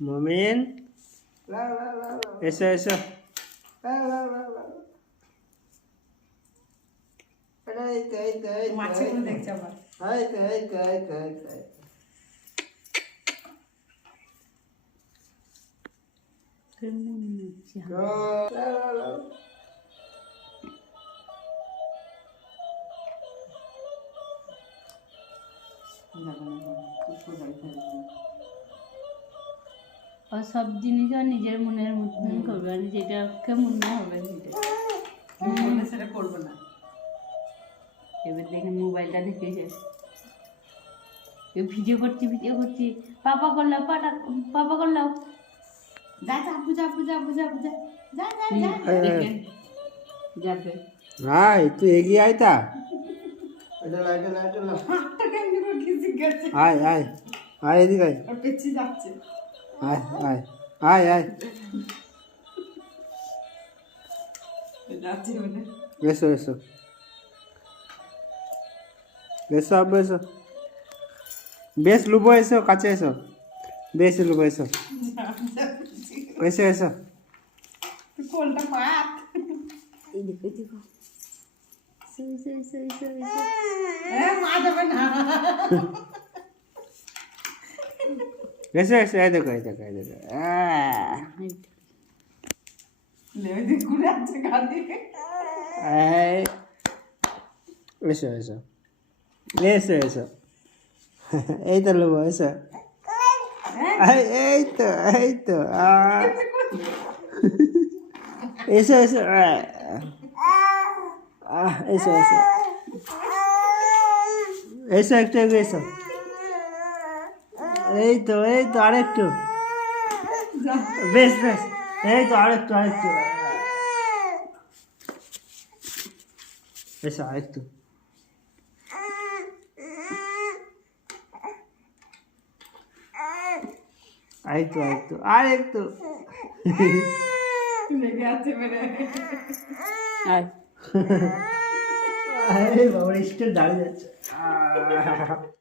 মমিন এসো এসো। মাছের মধ্যে দেখছে আবার। और सब जिनिस निजेर मनेर मतन करबे আর যেটা কেমন না হবে বলে সেটা করবো না। এবার দেখেন মোবাইলটা দেখেছে ভিডিও করছি পাপা করলাম পাপা করলাম যা যা বুঝা বুঝা বুঝা বুঝা যা যা যা দেখেন যাবে আয় তুই এগিয়ে আয় তা। হাতটা কেমনি করে ঘিসি গেছে আয় আয় আয় এদিকে আয় আর পেছি যাচ্ছে। আয় আয় আয় আয় যাচ্ছে মানে এসো এসো এসো আব্বু এসো। বেশ লুবো এসো কাছে এসো বেশ লুবো এসো এসো এসো। কোলটা মাত এই দেখো দেখো সই মা যাবে না। এসো এসো এই দেখো এই দেখো এই দেখো লেবে দিয়ে ঘুরে আছে গাড়ি। এসো এসো এসো এসো এই তো লুবো এসো এই তো এসো এসো এসো এসো এসো একটু এসো এই তো আরেকটু বেশ এই তো আরেকটু এসো আরেকটু আরেকটু লেগে আছে মেরে আর বাবা স্টেট দাঁড়িয়ে যাচ্ছে